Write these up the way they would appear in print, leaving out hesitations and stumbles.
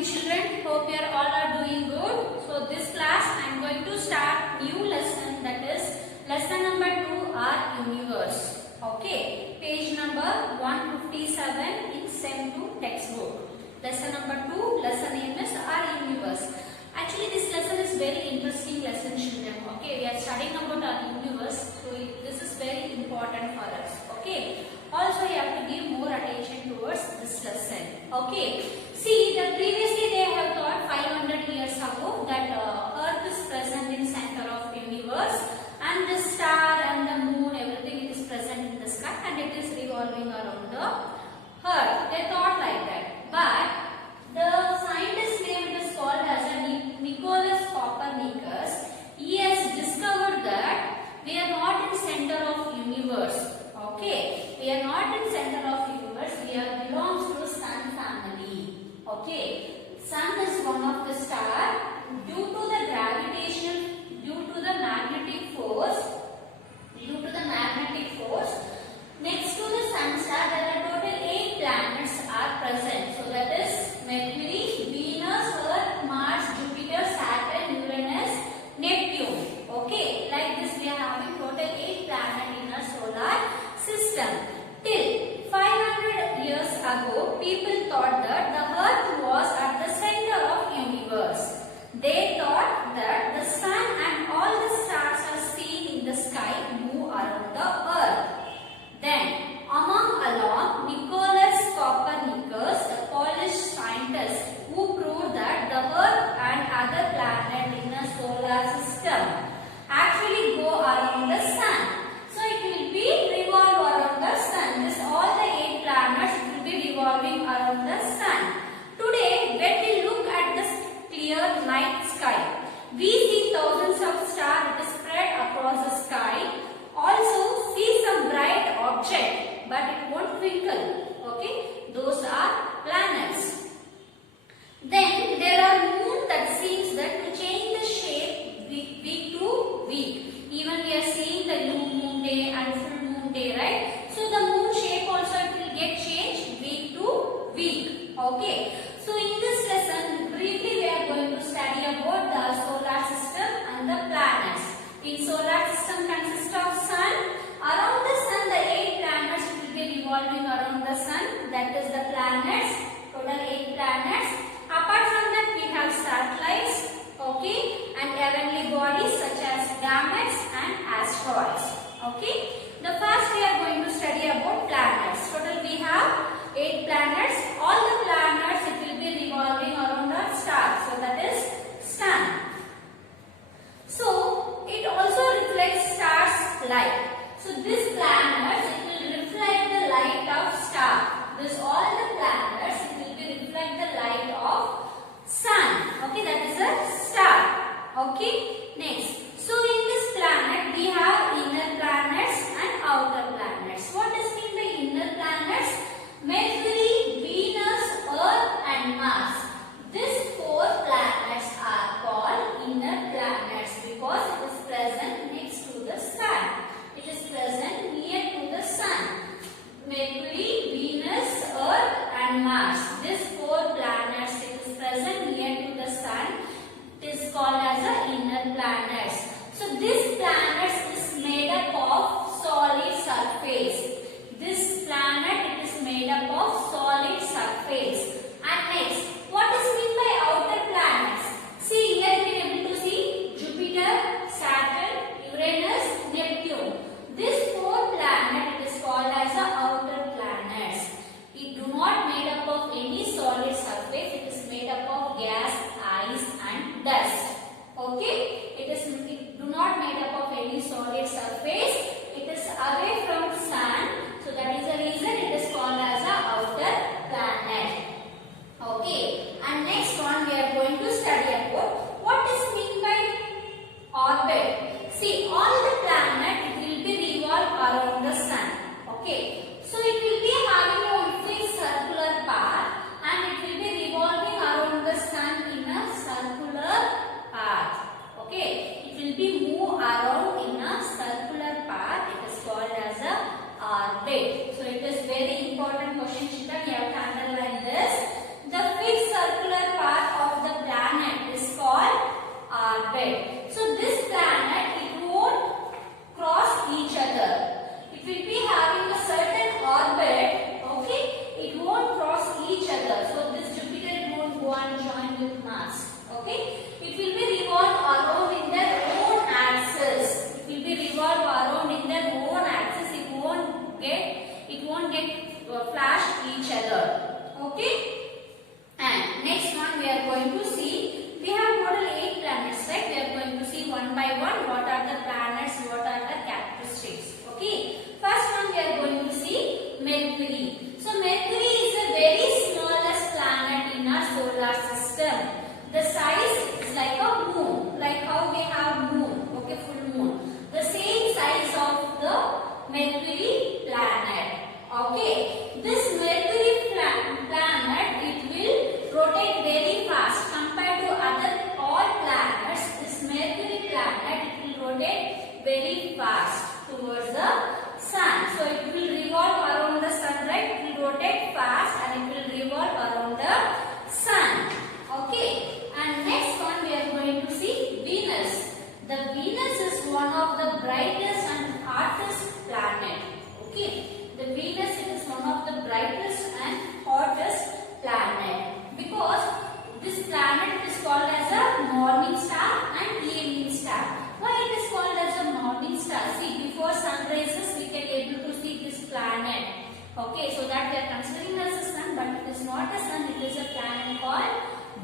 morning children, hope you are all are doing good. So this class I am going to start new lesson, that is lesson number 2, our universe. Okay, page number 157 in Sem 2 textbook. Lesson number 2, lesson name is our universe. Actually this lesson is very interesting lesson children. Okay, we are studying about our universe, so this is very important for us. Okay, also you have to give more attention towards this lesson. Okay, see, the previously they have taught 500 years ago that Earth is present in center of universe, and the star and the moon, everything it is present in the sky, and it is revolving around the Earth. They thought like that, but the scientist name is called as a Nicolaus Copernicus. He has discovered that we are not in center of universe. Okay, we are not in center of universe. We are belongs to sun family. Okay, sun is one of the star. Due to the gravitational, due to the magnetic force, next to the sun star there are total 8 planets are present. So that is Mercury, Venus, Earth, Mars, Jupiter, Saturn, Uranus, Neptune. Okay, like this we are having total 8 planets in our solar system. Till 500 years ago, people thought that the Earth was at the center of universe. They thought that the sun and all the stars are seen in the sky move around the Earth. Then, along Nicolaus Copernicus, a Polish scientist who proved that the Earth and other planets in a solar system actually go around the sun. So it will be revolve around the sun. This all the 8 planets will be revolving around the sun. Today, when we look at the clear night sky, we see thousands of stars spread across the sky. Also see some bright object, but it won't twinkle. Okay, those are planets. Then there are moon that seems that to change the shape week to week. Even we are seeing the new moon day and full moon day, right? So the moon shape also it will get changed week to week. Okay. So in this lesson, briefly we are going to study about the solar system and the planets. In solar system consists of sun. Around the sun, the 8 planets will be revolving around the sun. That is the planets. Total 8 planets. Apart from that, we have satellites. Okay, and heavenly bodies such as comets and asteroids. Okay, the first we are going to study about planets. Total we have 8 planets. All the planets it will be revolving around the star. So that is sun. So it also reflects stars' light. So this planets it will reflect the light of star. This all the planets it will be reflect the light of sun. Okay, that is a star. Okay, next. So in this planet we have inner planets and outer planets. What is mean by inner planets? Mercury, Venus, Earth and Mars. These 4 planets are called inner planets because it is present next to the sun. It is present near to the sun. Mercury, Venus, Earth and Mars. These 4 planets it is present near to the sun. It is called as the inner planets. So this planets is made up of solid surface. This planet it is made up of solid surface. And next, what is mean by outer planets? See here we are able to see Jupiter, Saturn, Uranus, Neptune. This 4 planet it is called as the outer planets. It do not made up of any solid surface. It is made up of gas, ice and dust. Okay, it do not made up of any solid surface. It is away from sun. So that is the reason it is called as the outer planet.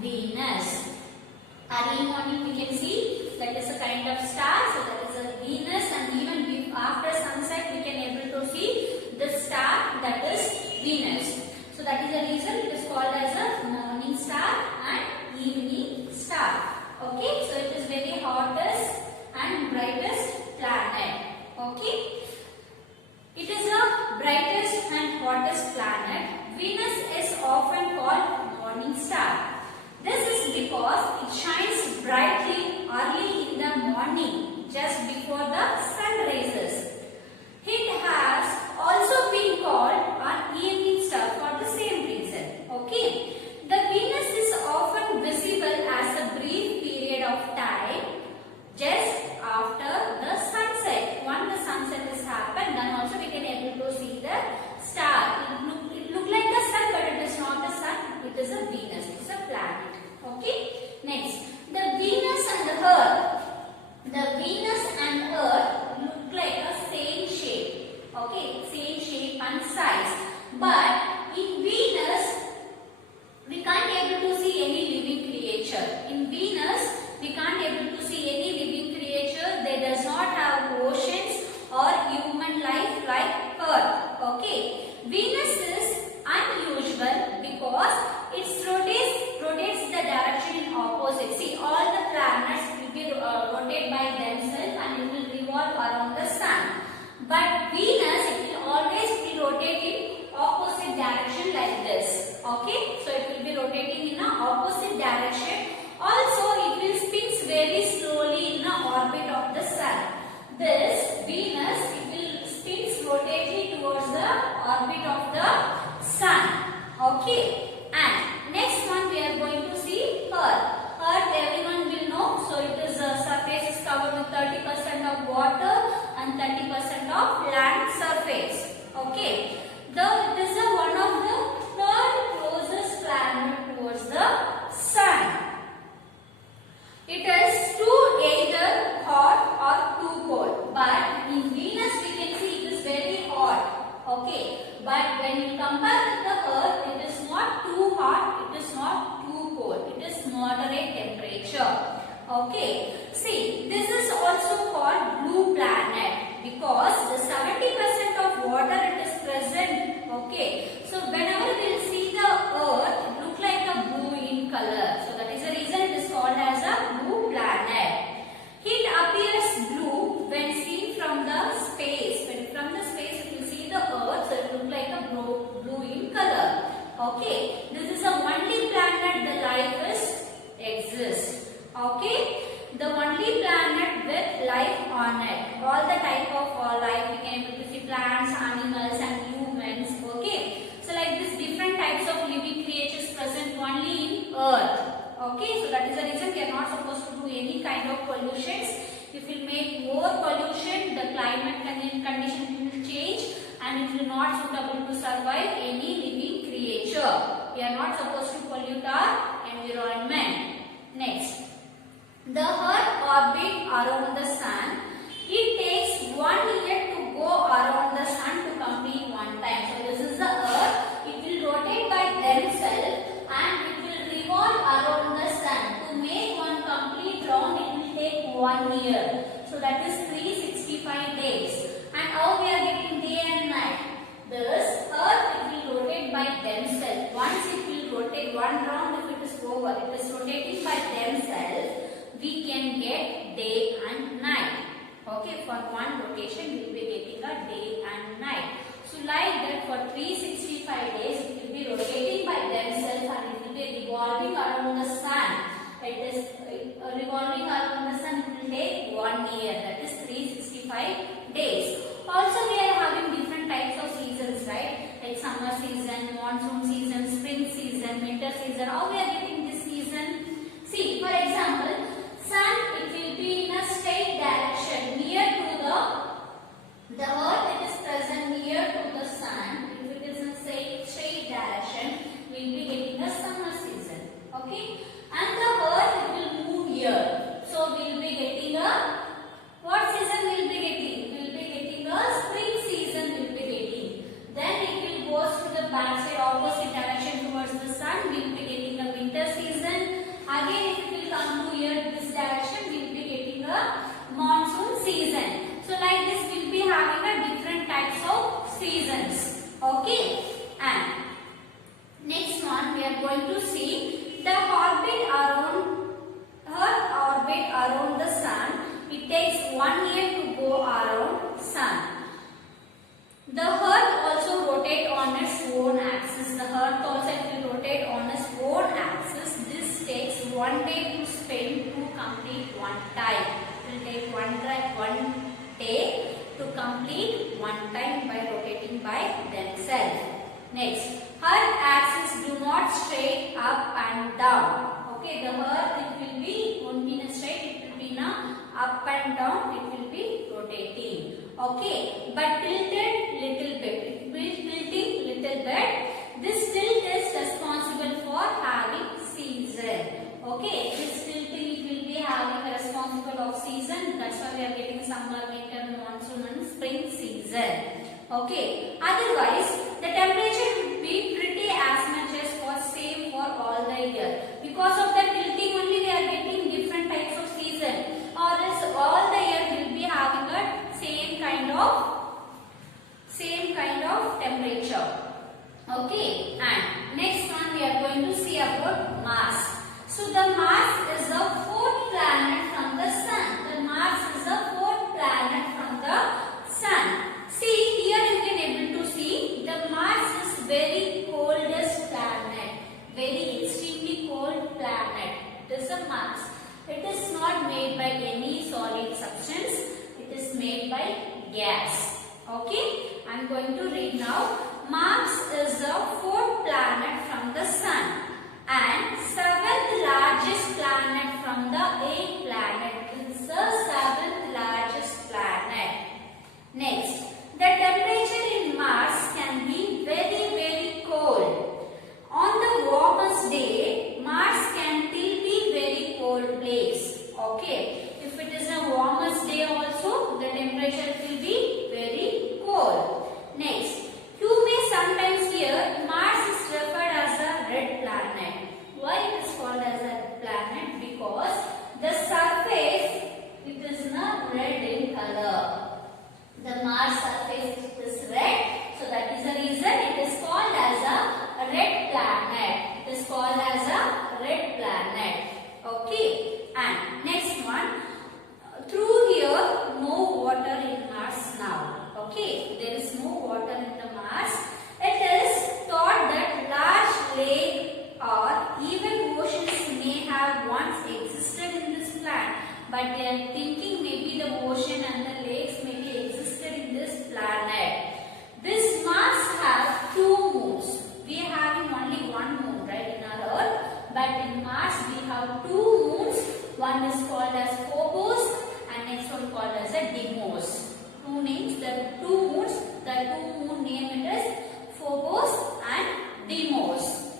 Venus. Early morning we can see that is a kind of star, so that is a Venus, and even after sunset we can able to see the star, that is Venus. So that is the reason it is called as a morning star and evening star. Okay, so it is very hottest and brightest planet. Okay, it is the brightest and hottest planet. Venus is often called morning star. This is because it shines brightly early in the morning, just before the sun rises. It has also been called an evening star for the same reason. Okay, the Venus is often visible as a brief period of time just after the sunset. When the sunset has happened, then also we can able to see the star. It look like the sun, but it is not a sun. It is a Venus. It is a planet. Okay. Next, the Venus and the Earth. The Venus and Earth look like a same shape. Okay, same shape and size. But in Venus, we can't able to see any living creature. In Venus, we can't able to see any living creature. They does not have oceans or human life like Earth. Okay, Venus is unusual because it rotates the direction in opposite. See, all the planets will be rotate by themselves and it will revolve around the sun. But Venus, it will always be rotating opposite direction like this. Okay, so it will be rotating in the opposite direction. Also, it will spins very slowly in the orbit of the sun. This Venus, it will spins rotating towards the orbit of the sun. Okay, and next one we are going to see Earth. Earth, everyone will know. So it is surface is covered with 30% of water and 30% of land surface. Okay, it is one of the third closest planet towards the sun. It is too either hot or too cold. But in Venus we can see it is very hot. Okay, but when you compare with the Earth, it is not too hot, it is not too cold. It is moderate temperature. Okay, see, this is also called blue planet because the 70% of water it is present. Okay, so whenever we will see the Earth, it look like a blue in color. So that is the reason it is called as a blue planet. It appears blue when seen from the space. When from the space if you see the Earth, so it look like a blue in color. Okay, this is the only planet the life exists. Okay, the only planet with life on it. All the type of life we can able to see plants, animals and humans. Okay, so like this different types of living creatures present only in Earth. Okay, so that is the reason we are not supposed to do any kind of pollutions. If we make more pollution, the climate condition will change and it will not suitable to survive any living creature. We are not supposed to pollute our environment. Next, the Earth orbit around the sun. It takes 1 year to go around the sun to complete one time. So this is the Earth. It will rotate by themselves and it will revolve around the sun. To make one complete round, it will take 1 year. So that is 365 days. And how we are getting day and night? This Earth it will rotate by themselves. Once it will rotate one round, if it is over, it is rotating by themselves. We can get day and night. Okay, for one rotation we will be getting a day and night. So like that for 365 days it will be rotating by themselves and it will be revolving around the sun. It is revolving around the sun, it will take 1 year, that is 365 days. Also we are having different types of seasons, right? Like summer season, monsoon season, spring season, winter season. How we are getting this season? See, for example, sun it will be in a straight direction near to the Earth. It is present near to the sun. If it is in straight direction, we will be getting a summer season. Okay, and the Earth it will move here. So we will be getting a what season? We will be getting? We will be getting a spring season. We will be getting. Then it will go to the back side, opposite direction towards the sun. We will be getting a winter Next, Earth axis do not straight up and down. Okay, the Earth it will be won't be in a straight, it will be in a up and down. It will be rotating. Okay, but tilted little bit. It will be tilting little bit. This tilt is responsible for having season. Okay, this tilting it will be having a responsible of season. That's why we are getting summer, winter, monsoon, and spring season. Okay, otherwise the temperature would be pretty as much as for same for all the year. Because of the tilting only we are getting different types of season, or else all the year will be having a same kind of temperature. Okay, and next one we are going to see about Mars. So the Mars is the fourth planet from the Sun. The Mars is the fourth planet from the Sun. See, here you can able to see the Mars is very coldest planet, very extremely cold planet. It is a Mars. It is not made by any solid substance. It is made by gas. Okay, I am going to read now. Mars is the fourth planet from the Sun and seventh largest planet from the eighth planet. It is the seventh largest planet. Next, the temperature in Mars can be very, very cold. On the warmest day, Mars can still be very cold place. Okay, if it is a warmest day also, the temperature will be very cold. Next, you may sometimes hear Mars is referred as a red planet. Why it is called as a planet? Because the surface it is not red in color. The Mars surface is red, so that is the reason it is called as a red planet. It is called as a red planet. Okay, and next one. Through here, no water in Mars now. Okay, there is no water in the Mars. It is thought that large lake or even oceans may have once existed in this planet, but they are thinking maybe the ocean and the lakes may be existed in this planet. This Mars has two moons. We are having only one moon, right, in our Earth, but in Mars we have two moons. One is called as Phobos and next one called as a Deimos. Two names, the two moons, the two moon name it is Phobos and Deimos.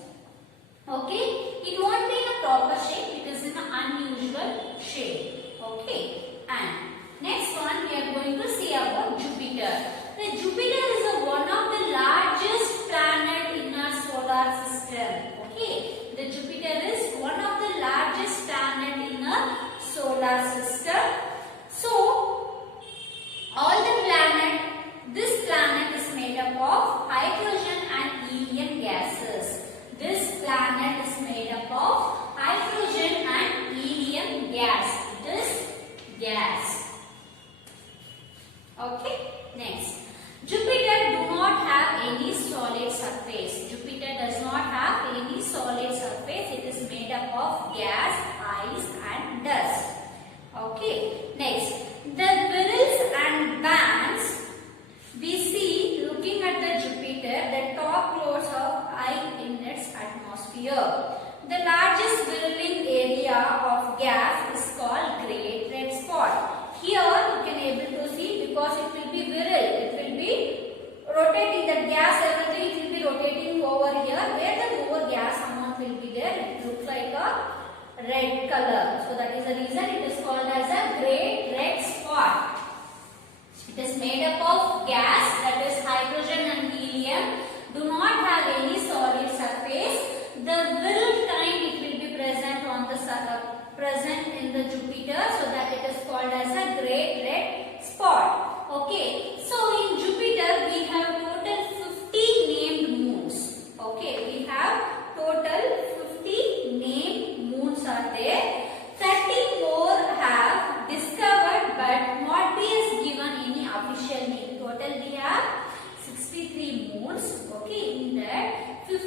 Okay, it won't be in a proper shape, it is in an unusual shape. Okay, and next one we are going to see about Jupiter. The Jupiter is one of the largest planet in our solar system. Okay, the Jupiter is one of the largest planet in our solar system. So, all the planet, this planet is made up of hydrogen and helium gases. This planet is made up of hydrogen and helium gas. It is gas. Okay, next. Jupiter do not have any solid surface. Jupiter does not have any solid surface. It is made up of gas, ice and dust. Okay, next. The whirls and bands we see looking at the Jupiter, the top clouds of ice in its atmosphere. The largest whirling area of gas is called Great Red Spot. Here you can able to see because it will be whirl, it will be rotating the gas, everything it will be rotating over here where the more gas amount will be there. It looks like a red color. So that is the reason it is called as a Great Red Spot. It is made up of gas, that is hydrogen and helium, do not have any solid surface. The whirl kind it will be present on the present in the Jupiter, so that it is called as a Great Red Spot. Okay, so in Jupiter we have total 50 named moons. Okay, we have total 50 named moons are there. 30 more have discovered but not be given any official name. Total we have 63 moons. Okay, in that 50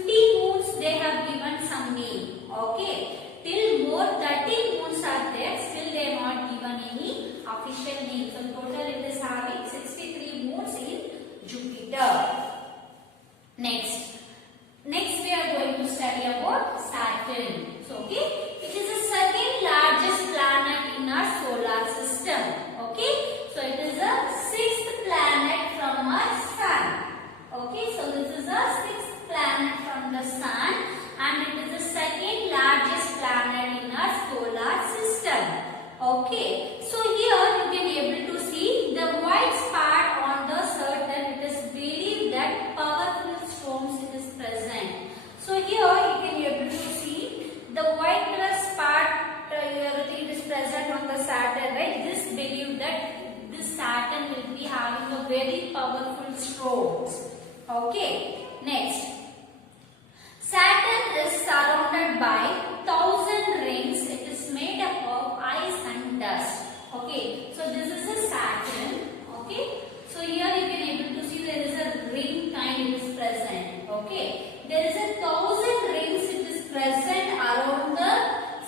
the Sun, and it is the second largest planet in our solar system. Okay, so here you can able to see the white spot on the Saturn. It is believed that powerful storms it is present. So here you can able to see the white color spot. Everything is present on the Saturn, right? This believed that this Saturn will be having a very powerful storms. Okay, next. Saturn is surrounded by 1,000 rings. It is made up of ice and dust. Okay, so this is a Saturn. Okay, so here you can able to see there is a ring kind is present. Okay, there is a 1,000 rings. It is present around the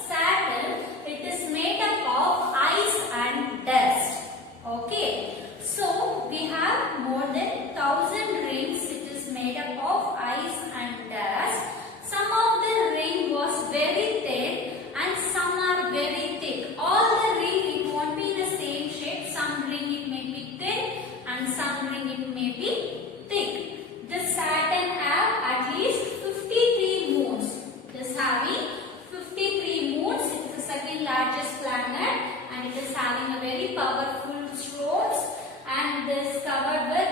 Saturn. It is made up of ice and dust. Okay, so we have more than 1,000 rings. It is made up of ice and dust. Some of the ring was very thin and some are very thick. All the ring it won't be the same shape. Some ring it may be thin and some ring it may be thick. This Saturn have at least 53 moons. It is having 53 moons. It is the second largest planet and it is having a very powerful storms, and it is covered with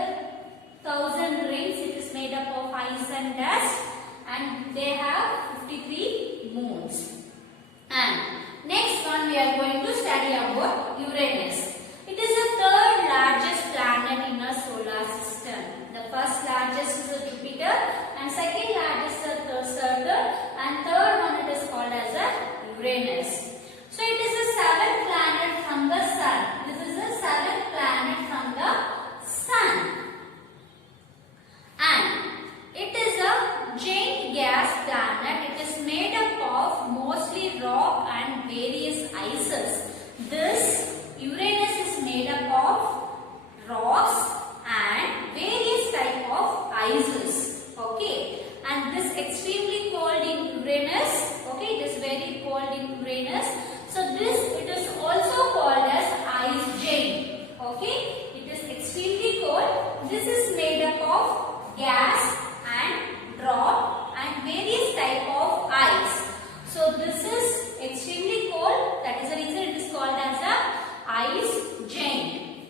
1,000 rings. It is made up of ice and dust, and they have 53 moons. And next one we are going to study about Uranus. It is the third largest planet in our solar system. The first largest is Jupiter, and second largest is Saturn, and third one it is called as a Uranus. So it is the seventh planet from the Sun. This is the seventh planet from the Sun. And it is a giant gas planet. It is made up of mostly rock and various ices. This Uranus is made up of rocks and various type of ices. Okay, and this extremely cold in Uranus. Okay, it is very cold in Uranus. So this it is also called as ice giant. Okay, it is extremely cold. This is made up of gas and rock and various type of ice. So this is extremely cold. That is the reason it is called as a ice giant.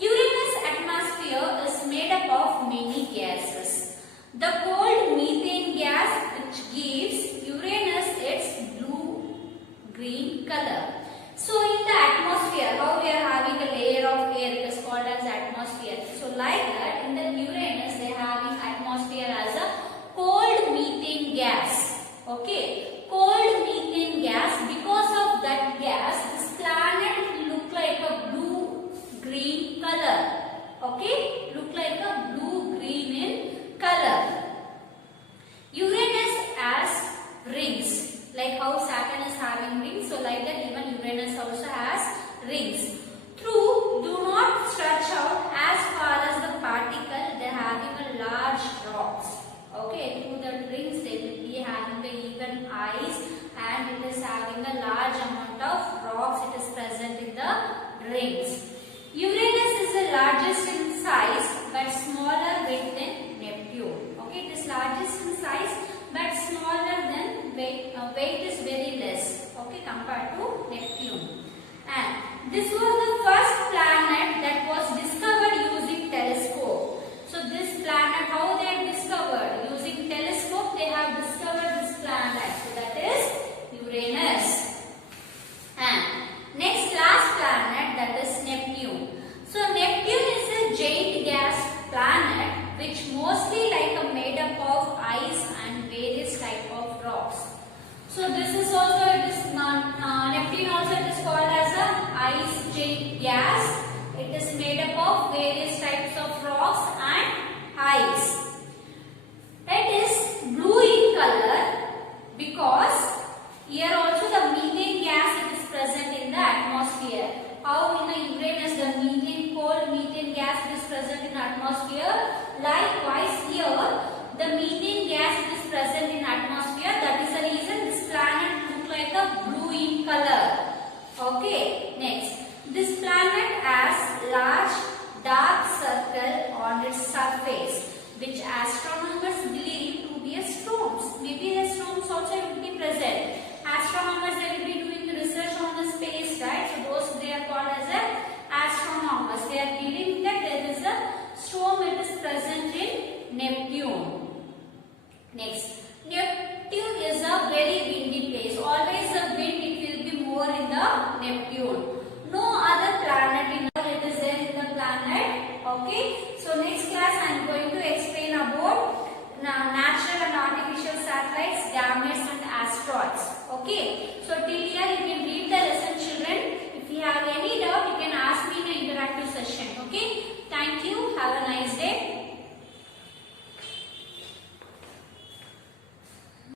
Uranus atmosphere is made up of many gases. The cold methane gas which gives Uranus its blue-green color. So in the atmosphere, how we are having a layer of air, it is called as atmosphere. So like that, in the Uranus they are having atmosphere as a cold methane gas. Okay, cold methane gas. Because of that gas, this planet look like a blue-green color. Okay, look like a blue-green in color. Uranus has rings. Like how Saturn is having rings, so like that even Uranus also has rings. Through do not stretch out as far as the particle, they are having a large rocks. Okay, through the rings they will be having the even ice, and it is having a large amount of rocks. It is present in the rings. Uranus is the largest in size but smaller weight than Neptune. Okay, it is largest in size but smaller than weight. Weight is very less. Okay, compared to Neptune. And this was the first planet that was discovered using telescope. So this planet, how they have discovered? Using telescope they have discovered this planet. So that is Uranus. And next last planet, that is Neptune. So Neptune is a giant gas planet which mostly like a made up of ice and various type of rocks. So this is also it is Neptune also it is called as a ice giant gas. It is made up of various types of rocks and ice. It is blue in color because here also the methane gas it is present in the atmosphere. How in the Uranus the methane, cold methane gas is present in the atmosphere. Likewise here the methane gas is present in atmosphere. That is the reason this planet looks like a blue in color. Okay, next. This planet has large dark circle on its surface which Neptune. No other planet in our it is there in the planet. Okay. So next class I am going to explain about natural and artificial satellites, gametes and asteroids. Okay. So till